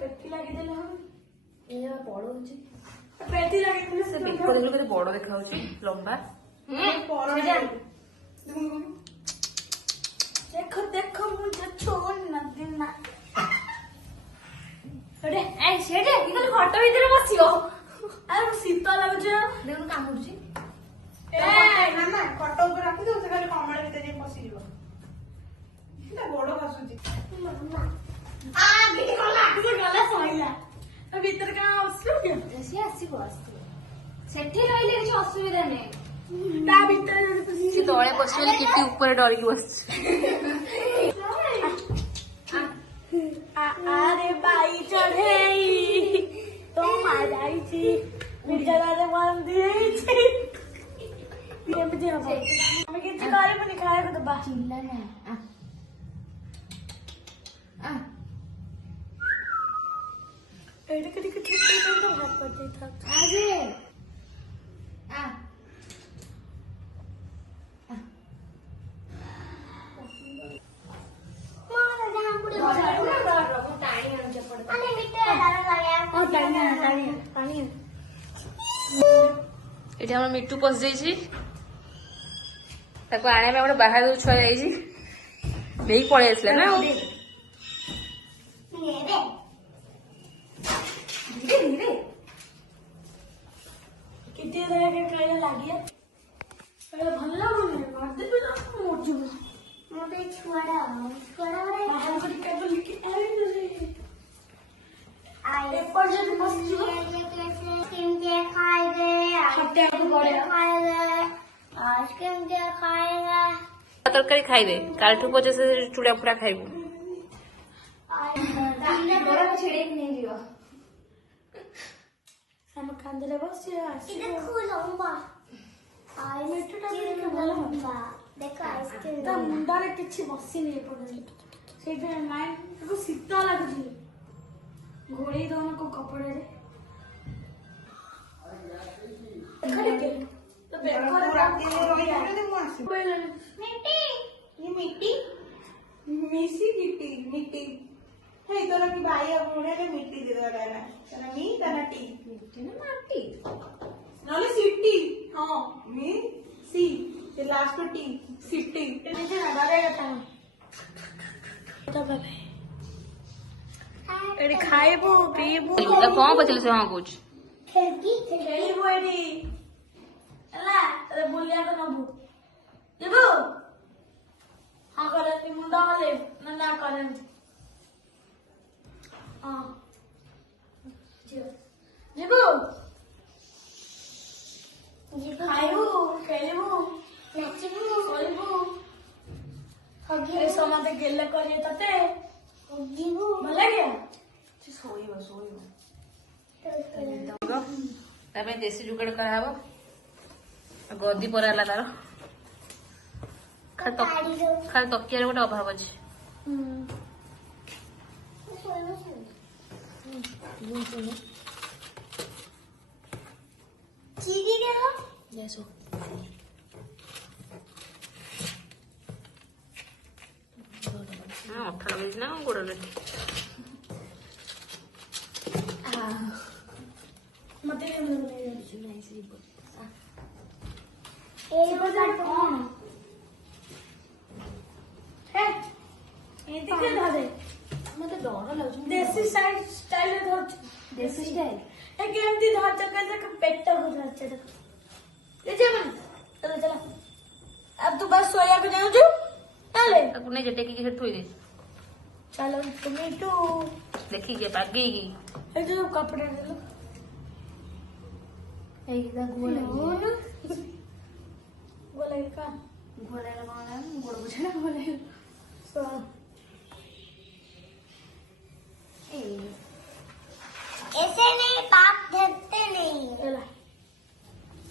पेटी लगे देले हम ये बड़ होची पेटी लगे देले से बेको देखलो केते बड़ देखा होची लंबा बड़ देखो देखो मुझे छोड़ ना देना अरे ए शेडे इतने फोटो भीतर बसियो अरे शीत लागुछ देखो काम करछी ए मामा फोटो ऊपर रखि दो से खाली कमल भीतर जे पसी जीवो इतना बड़ हसुची मामा आ गला सहिला तो भीतर का असलो के से आसी बस सेठी रहिले किछ असुविधा नै ता भीतर से तळे बसले किटी ऊपर डर की बस अरे बाई चढ़ेई तो माराई छी बिचारा रे मान दिए छी ये मुझे अब हमें किसी कारे में दिखाया को तो बा चिल्ला ना आ एड़े कड़ी के ठीक तो हाथ पर दे था आजे आ मारा जहां पुरे टाणी आंचे पड़ता अने मिटे डाला लगा ओ टाणी एठी हमर मिट्टू पस जाई छी ताको आने में हमर बाहर छुआ जाई छी बेई पळे आसले ना धीरे धीरे कितने तरह के ट्रेन लागिए अरे भल्ला बोले मार दे बिना मोड़ जो मोटे छुआड़ा रे बाहर को टेबल के अरे आई पेपर जो बस जो कैसे किंजे खाएगे हट्टे को गड़े खाएगा आज किंजे खाएगा तरकारी खाइबे कालठू पचे से चूड़ा पूरा खाइबो आई बड़ा छेड़े नहीं दियो हम कांदले बस इधर खुलंबा आई मिठुटा के भलो देखो आइसक्रीम ता मुंडारे किछि बसी नहीं पड़े सेटा माइंड को शीत लागुची घोड़े दोनों को कपड़े रे खड़े के तो बेकर राती में रोई आने दे मासी मिट्टी ये मिट्टी मिसी मिट्टी हे तोरा की भाई अब मुड़े रे मिट्टी दे दो डाला तरा मी तरा टी मिट्टी ना माटी नले सिटी हां मी सी ये लास्ट टी सिटी ते नीचे ना डालेगा ता तो बाबे एडी खाइबो पीबो तो कौन बचल से हां कुछ खेलिबो एडी एला अरे बुलिया तो नबु देबो हां करे नी मुंडा वाले ना करे हां देबो खाइबो खेलिबो नाचिबो सोइबो हगे समाते गेले करिए तते हगिबो भला गया सोइबो तबे देसी जुगाड़ कराबो गद्दी पराला तार खाली तकिया गोटे अभाव अच्छे अठा लगे ना गोड़ मते देसी स्टाइल देसी स्टाइल केमती धरछ कैसे पेट हो धरछ चलो चलो अब तू बस सोया को जाऊँ चले ताकू नहीं जटे की थोई दे चलो तुम्हें तो देखी के पागेगी जो कपड़े ले लो गोला गोला का गोला लगाना गोड़ बुझे ना गोला सो ऐसे नहीं पाप धरते नहीं चला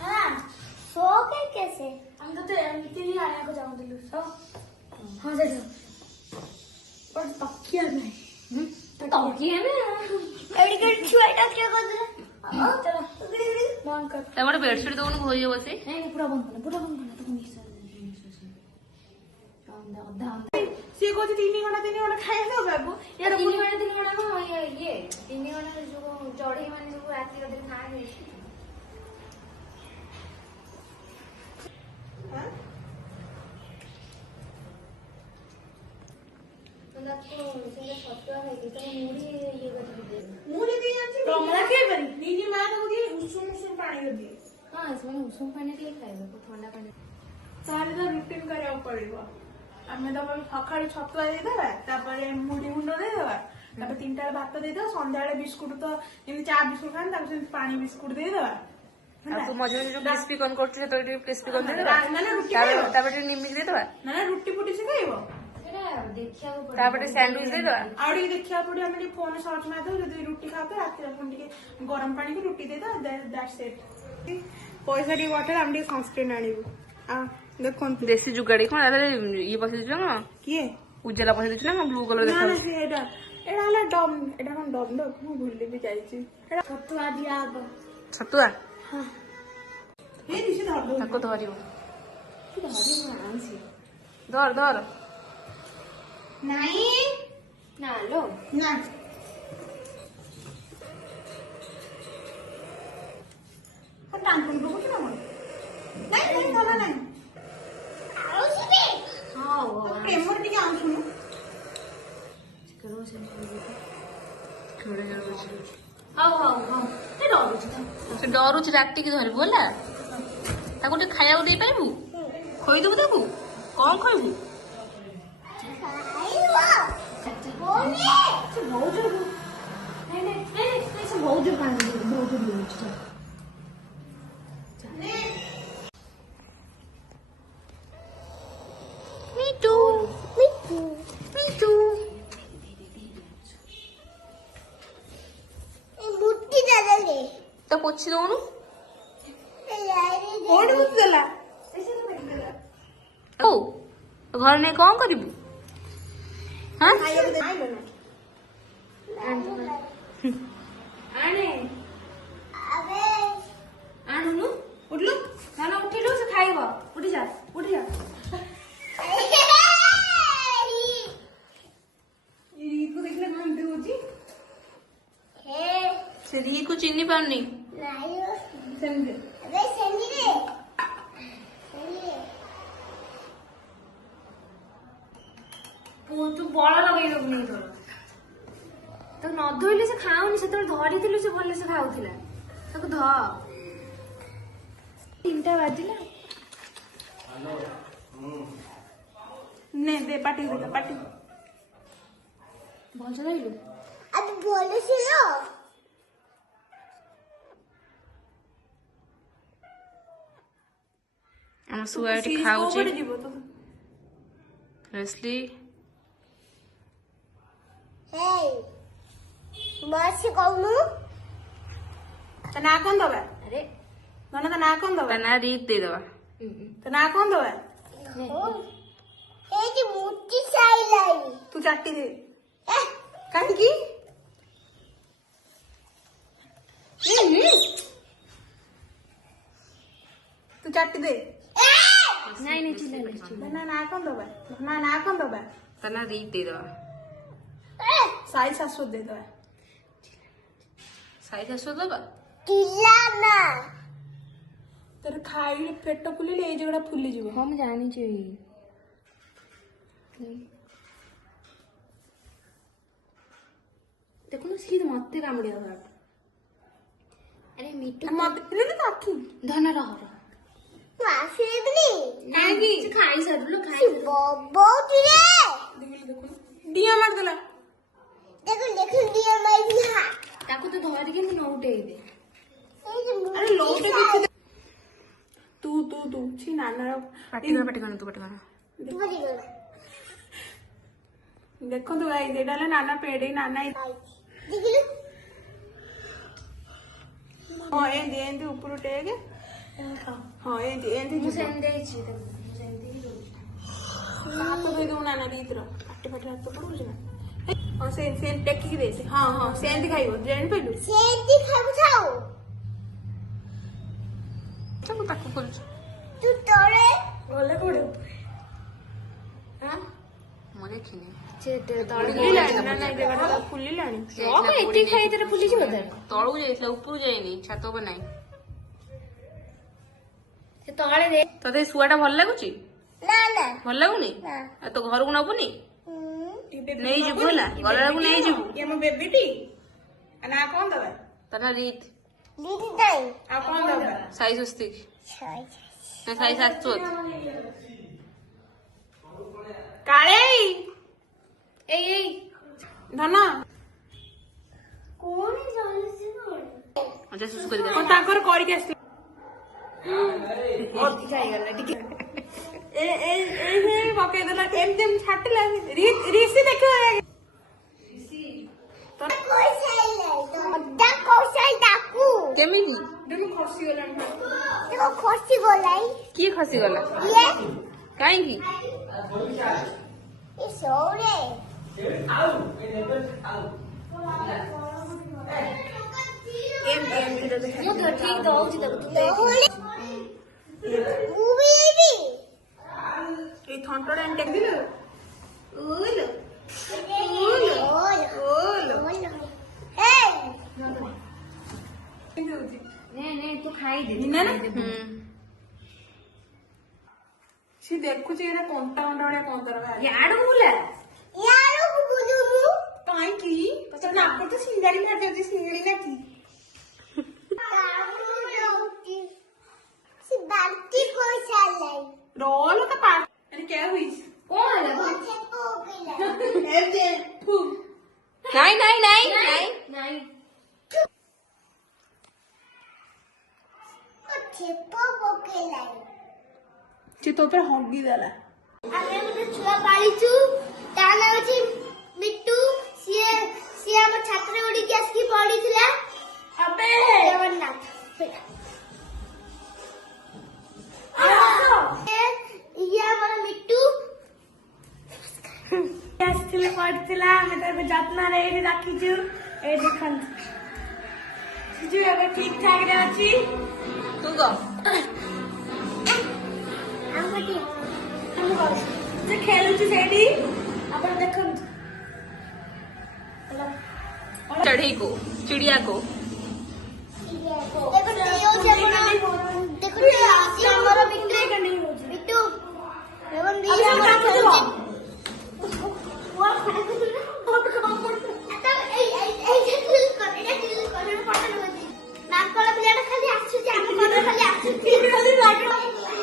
हाँ सो के कैसे हम तो एमती ही आने को जाऊँ दिलू सो हाँ जा जाओ पर तकिया नहीं तकिया ना एडिकेट छुआटा क्या कर दे चला मान कर तमरे बेडशीट दोन होई बसे नहीं पूरा बंद करना तुम निश्चय सी को 3 घंटा 3 घंटा खाए हो बाबू यार 3 घंटा 3 घंटा ये ବଢେଇ ମାନେ ସବୁ ରାତି ଅଧରେ ଖାଆନ୍ତି। ଛତୁଆ ଖାଇକି ତମ ମୁଢି ଇଏ କରିକି ମୁଢି ଦେଇ ଜାଣିଛି କମଳା ଖାଇବନି ନିଜେ ମା ତାକୁ ଦିଏ ଉଷୁମ ଉଷୁମ ପାଣିରେ ଦିଏ। ହଁ ସେମାନେ ଉଷୁମ ପାଣି ଟିକେ ଖାଇବେ ଥଣ୍ଡା ପାଣି। ତାହେଲେ ତ ରୁଟିନ କରିବାକୁ ପଡିବ। ଆମେ ତାପରେ ସକାଳୁ ଛତୁଆ ଦେଇଦବା, ତାପରେ ମୁଢି ଗୁଣ୍ଡ ଦେଇଦବା, ତାପରେ 3ଟା ବେଳେ ଭାତ ଦେଇଦବା, ସନ୍ଧ୍ୟାବେଳେ ବିସ୍କୁଟ ତ ଯେମିତି ଚା ବିସ୍କୁଟ ଖାଆନ୍ତି ତାପରେ ସେମିତି ପାଣି ବିସ୍କୁଟ ଦେଇଦବା। ଆଉ ତୁ ମଝିରେ ଯୋଉ କ୍ରିସ୍ପି କର୍ନ କରୁଛୁ ସେତେବେଳେ ଟିକେ କ୍ରିସ୍ପି କର୍ନ ଦେଇଦବା, ମାନେ ରୁଟି ତାପରେ ଟିକେ ନିମିକି ଦେଇଦବା, ନା ରୁଟି ଫୁଟି ସେ ଖାଇବ, ତାପରେ ସ୍ୟାଣ୍ଡୱିଚ ଦେଇଦବା। ଆଉ ଟିକେ ଦେଖିବାକୁ ପଡିବ, ଆମେ ଟିକେ ଫୋନରେ ସର୍ଚ୍ଚ ମାରିଦବୁ, ଯଦି ରୁଟି ଖାଉଥିବ ରାତିରେ ପୁଣି ଟିକେ ଗରମ ପାଣିକୁ ରୁଟି ଦେଇଦବା, ଦ୍ୟାଟ୍ସ ଇଟ୍। ପଇସା ଟିକେ ପଠେଇଲେ ଆମେ ଟିକେ ସନସ୍କ୍ରିନ୍ ଆଣିବୁ। ଦେଖନ୍ତୁ ଦେଶୀ ଯୁଗାଡି କଣ ଇଏ ପସେଇ ଦେଇଛୁ ନା କଣ? କିଏ ଉଜାଲା ପସେଇ ଦେଇଛୁ ନା କଣ? ବ୍ଲୁ କଲର ନା ଦେଖାଯାଉଛି। ଏଇଟା ହେଲା ଡମ୍, ଏଇଟା କଣ ଡମ୍ ଡକ୍ ମୁଁ ଭୁଲି ବି ଯାଇଛି। ଛତୁଆ ଦିଆ ହବ। ଛତୁଆ ସେ ଧରିଦଉ ତାକୁ ଧରିବ, ଧର ଧର। ନାଇଁ ନା ଲୋ ନା ଟାଙ୍କୁନି ପକଉଛୁ ନା କଣ? ନାଇଁ ନାଇଁ ଭଲ ନାଇଁ, ପ୍ରେମରେ ଟିକେ ଆଣୁଛୁନୁ। ସେ ଡରୁଛି, ରାତିକି ଧରିବୁ ହେଲା। ତାକୁ ଟିକେ ଖାଇବାକୁ ଦେଇପାରିବୁ? ଖୋଇଦେବୁ ତାକୁ? କଣ ଖୋଇବୁ? ତ ପୋଛି ଦଉନୁ। କୋଉଠି ବୁଝି ଦେଲା? ହଉ ଘରେ ନେଇ କଣ କରିବୁ? ହଁ ଖାଇବାକୁ ଦେ। ଆଣୁନୁ। ଉଠିଲୁ ନା ନା ଉଠିଲୁ, ସେ ଖାଇବ। ଉଠି ଯା ଉଠି ଯା। ରିକୁ ଦେଖିଲେ କଣ ଏମିତି ହଉଛି? ସେ ରିକୁ ଚିହ୍ନି ପାରୁନି। ସେମିତି ତୁ ବଳ ଲଗେଇ ଦବୁନି ତୋର। ତାକୁ ନ ଧୋଇଲେ ସେ ଖାଉନି। ସେତେବେଳେ ଧରିଥିଲୁ ସେ ଭଲସେ ଖାଉଥିଲା। ତାକୁ ଧ। 3ଟା ବାଜିଲା। ନେ ଦେ ପାଟି ଦେ ପାଟି। ଭଲସେ ଧରିଲୁ। ଆମ ଶୁଆ ଏଠି ଖାଉଛି। ଯିବ ତ ରେସ୍ଲି ତା ନାଁ କଣ ଦବା? ଆରେ ନନା ତା ନାଁ କଣ ଦବା? ତା ନା ରିତ୍ ଦେଇଦବା। ତା ନାଁ କଣ ଦବା? ତୁ ଚାଟି ଦେ। କାହିଁକି? ତୁ ଚାଟି ଦେ। ନାଇଁ ନାଇଁ ଚିଲ୍ଲା ନା ନାଁ କଣ ଦବା? ନା ନାଁ କଣ ଦବା? ତା ନା ରିତ୍ ଦେଇଦବା। ସାଇ ଶାଶ୍ୱତ ଦେଇଦବା। ସାଇ ଶାଶୁ ଦବା। ତୋର ଖାଇଲେ ପେଟ ଫୁଲିଲେ ଏଇ ଜାଗା ଫୁଲିଯିବ। ହଁ ମୁଁ ଜାଣିଛି। ଦେଖୁନୁ ସିଏ ମତେ କାମୁଡିବା ଭାବ। ଆରେ ମିଟୁ ଧନ ରହ। କାହିଁକି? ସେ ଖାଇସାରିଲୁ ଖାଇସାରିଲୁ। ଡିଆ ମାରିଦେଲା। ତାକୁ ତ ଧରିକି ମୁଁ ନଉଟେଇବି। ଆରେ ଲୋଟେ କିଛି ତୁ ତୁ ତୁ छी ନାନାର ପାଟି କର ତୁ ପାଟି କର। ଦେଖନ୍ତୁ ଗାଇସ୍ ଏଇଟା ହେଲା ନାନା ପେଡି ନାନା। ହଁ ଏମିତି ଏମିତି ଉପରୁ ଟେକେ। ହଁ ଏମିତି ଏମିତି ମୁଁ ସେମିତି ଦେଇଛି ତାକୁ। ମୁଁ ସେମିତି ହିଁ ଦଉଛି। ହାତ ଧୋଇଦବୁ ନାନା ଦିଥର। ପାଟି ପାଟି ହାତ ପଡୁଛି ନା? ହଁ ସେ ଟେକିକି ଦେ। ହଁ ହଁ ସେମିତି ଖାଇବ ଜାଣିପାରିଲୁ? ତାକୁ କରୁଛୁ। ଗଲେ କୋଉଠି? ମୁଁ ଦେଖିନି। ଫୁଲିଲାଣି ଏଠି ଖାଇଦେଲେ ଫୁଲିଯିବ ତଳକୁ ଯାଇଥିଲା ଉପରକୁ ଯାଇନି ଛାତ ଉପରେ ନାହିଁ। ସେ ତଳେ ଦେ ତତେ ଶୁଆ ଟା ଭଲ ଲାଗୁଛି? ଭଲ ଲାଗୁନି? ଆଉ ତୋ ଘରକୁ ନବୁନି? ନେଇଯିବୁ ହେଲା, ଗଲା ବେଳକୁ ନେଇଯିବୁ। ଇଏ ମୋ ବେବିଟି ନା କଣ ଦବା? ତା ନା ରିତ୍। ଆଉ କଣ ଦବା? ସାଇ ସ୍ୱସ୍ତିକ ନା ସାଇ ଶାଶ୍ୱତ। କାଳେଇ ଏଇ ଧନ ଆଚ୍ଛା ସୁସୁ କରିଦେ। ତାଙ୍କର କରିକି ଆସିଥିଲା ପକେଇଦେଲା ଏମିତି ଛାଟିଲା ରିସି ଦେଖିବ କେମିତି କିଏ ଖସିଗଲା କାହିଁକି? ମୁଁ ତ ଠିକ ଦଉଛି ତାକୁ এই থন্টটা টেক দিল ତୁ ଖାଇଦେ ସେ ଦେଖୁଛି ଏଇଟା କଣ୍ଟା କଣ୍ଟା ଭଳିଆ କଣ ତାର ଇଆଡକୁ ବୁଲା କାହିଁକି ନାକ ତ ସିଙ୍ଗାଡି ବାହାରି ଯାଉଛି ସିଙ୍ଗାଡି ନା କି रोल का पास अरे क्या हुई କଣ ହେଲା ନାଇଁ ନାଇଁ ନାଇଁ ନାଇଁ ନାଇଁ ସେ ତୋ ଉପରେ ହଗି ଦେଲା ଆମେ ଗୋଟେ ଛୁଆ ପାଳିଛୁ ତା ନାଁ ହେଉଛି ମିଟୁ ସିଏ ସିଏ ଆମ ଛାତରେ ଉଡ଼ିକି ଆସିକି ପଡ଼ିଥିଲା अबे ଜଗନ୍ନାଥ ଇଏ ଆମର ମିଟୁ ଆସିଥିଲେ ପଡିଥିଲା ଆମେ ତାକୁ ଯତ୍ନରେ ଏଇଠି ରଖିଛୁ ଏଇ ଦେଖନ୍ତୁ ଯୋଉ ଏବେ ଠିକ ଠାକ ରେ ଅଛି ତୁ କହ ସେ ଖେଳୁଛି ସେଇଠି ଆପଣ ଦେଖନ୍ତୁ चढ़ई को चिड़िया को ଦେଖନ୍ତୁ ଇଏ ହେଉଛି ଆମର ମିଟୁ ମିଟୁ ଦେଖନ୍ତୁ ଇଏ ଆମର ଖେଳୁଛି ମାଙ୍କଡ଼ ପିଲାଟା ଖାଲି ଆସୁଛି ଆମ ଘର ଖାଲି ଆସୁଛି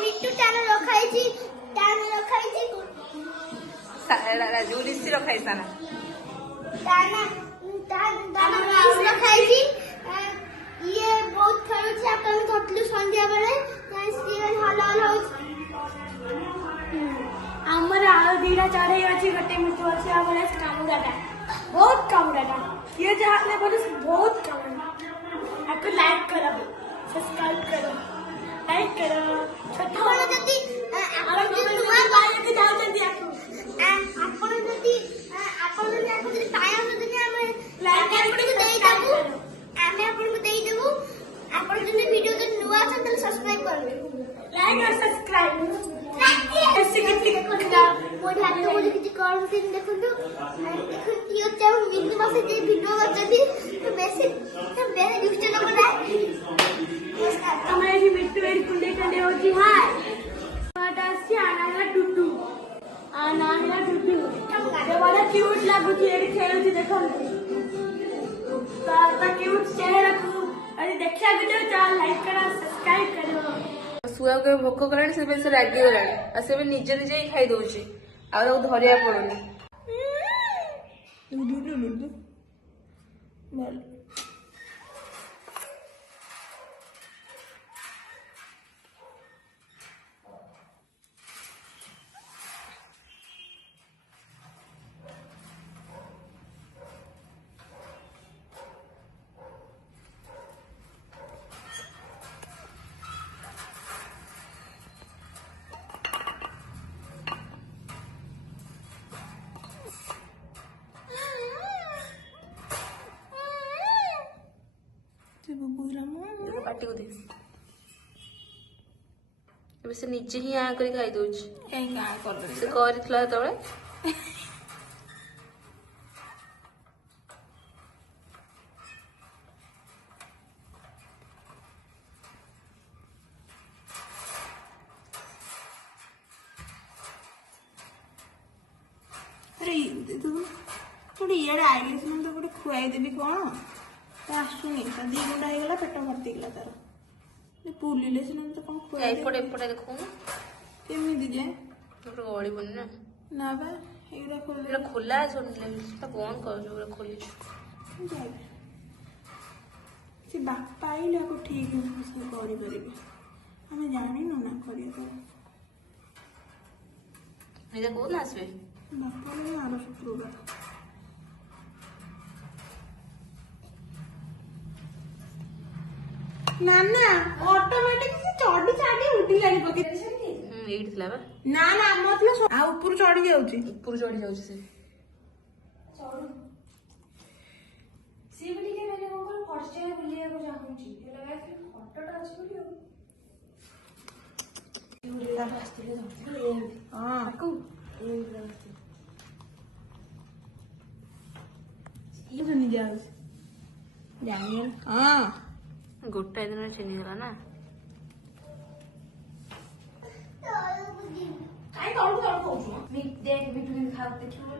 ମିଟୁ ଟାଣ ରଖାହେଇଛି ଯୋଉ ରିସି ରଖା ହେଇଥିଲା ନା ରଖାହେଇଛି ଇଏ ବହୁତ ଖେଳୁଛି ଆପଣ ଧରିଥିଲୁ ସନ୍ଧ୍ୟା ବେଳେ ସିଏ ହଲ ହଲ ହଉଛି ଆମର ଆଉ ଦିଟା ଚଢେଇ ଅଛି ଗୋଟେ ମିଠୁ ଅଛି ଆଉ ଗୋଟେ କାମୁଡାଟା ବହୁତ କାମୁଡାଟା କିଏ ଯାହା ହେଲେ ବୋଲେ ବହୁତ କାମୁଡା ଆକୁ ଲାଇକ୍ କର ସବସ୍କ୍ରାଇब କର ଲାଇକ୍ କର ଛୋଟ ଆପଣ ଯଦି ନୂଆ ବାହାରକୁ ଯାଉଛନ୍ତି ଆକୁ ଆପଣ ଯଦି ଆକୁ ଯଦି ପାଇଯାଉଛନ୍ତି ଆମେ ଆପଣଙ୍କୁ ଦେଇଦେବୁ ଆପଣ ଯଦି ଭିଡିଓ ଯଦି ନୂଆ ଅଛନ୍ତି ତାହେଲେ ସବସ୍କ୍ରାଇବ କରନ୍ତୁ ଲାଇକ୍ और सब्सक्राइब ମୋ ହାତ ବୋଲି କିଛି କରନ୍ତି ଦେଖନ୍ତୁ ଇଏ ହଉଛି ଆମ ମିଟୁ ବସି ଯେ ଭିଡିଓ କରୁଛନ୍ତି ବେଶୀ ଦୁଷ୍ଟ ଲୋକ ନାହିଁ ଆମର ଏଠି ମିଟୁ ଏଠି କୁଣ୍ଡେଇ କାଣ୍ଡେଇ ହଉଛି ହାଇ ଆସିଛି ଆନା ଡୁଡୁ ବଢିଆ କ୍ୟୁଟ୍ ଲାଗୁଛି ଏଠି ଖେଳୁଛି ଦେଖନ୍ତୁ ତା କ୍ୟୁଟ୍ ଚେହେରାକୁ ଦେଖିବାକୁ ଚାହୁଁଛ ଲାଇକ୍ କର ସବସ୍କ୍ରାଇବ କର ଶୁଆକୁ କେବେ ଭୋକ କଲାଣି ସେଥିପାଇଁ ସେ ରାଗିଗଲାଣି ଆଉ ସେ ଏବେ ନିଜେ ନିଜେ ହିଁ ଖାଇ ଦଉଛି ଆଉ ତାକୁ ଧରିବାକୁ ପଡୁନି। ପାଟିକୁ ଦେ ଏବେ ସେ ନିଜେ ହିଁ ଆଁ କରି ଖାଇ ଦଉଛି। ସେ କରିଥିଲା ସେତେବେଳେ ଦେଇଦେବୁ ଗୋଟେ ଇଆଡ଼େ ଆଇଲେ ସିନା ତ ଗୋଟେ ଖୁଆଇଦେବି କ'ଣ ତ ଆସୁନି ତା 2 ଘଣ୍ଟା ହେଇଗଲା ପେଟ ଭର୍ତ୍ତି ହେଇଗଲା ତାର ବୁଲିଲେ ସିନା ତ କ'ଣ ଏପଟେ ଏପଟେ ଦେଖୁନୁ କେମିତି ଯେ ଗୋଟେ ଗଳିବନି ନା ନା ବା ଏଇଗୁଡ଼ା ଏଇଟା ଖୋଲା ଶୁଣିଲେ ସେଟା ବନ୍ଦ କରୁଛୁ ପୁରା ଖୋଲିଛୁ ସେ ବାପା ଆଇଲେ ଆକୁ ଠିକ୍ ସେ କରିପାରିବେ ଆମେ ଜାଣିନୁ ନା କରିବା ନିଜେ କୋଉଦିନ ଆସିବେ ବାପା ଆର ଶୁକ୍ରବାର ନା ନା ଅଟୋମେଟିକ ସେ ଚଢି ଚାଡି ଉଠିଲାଣି ପକେଇ ଏଇଠି ଥିଲା ବା ନା ନା ଆମ ଥିଲା ଆଉ ଉପରୁ ଚଢି ଯାଉଛି ଉପରୁ ଚଢି ଯାଉଛି ସେ ସିଏ ବି ଟିକେ ମାନେ କଣ କହିଲ ଫର୍ଷ୍ଟ ବୁଲିବାକୁ ଚାହୁଁଛି ହେଲେ ଗାଇସ୍ ଫଟୋଟା ଅଛି ବୋଲି ଆଉ ଗୋଟାଏ ଦିନରେ ଚିହ୍ନିଗଲା ନା କାଇଁ ତଳକୁ ତଳକୁ କହୁଛୁ ଦେଖ ବିଟୁ ଖାଉ ଦେଖିବୁ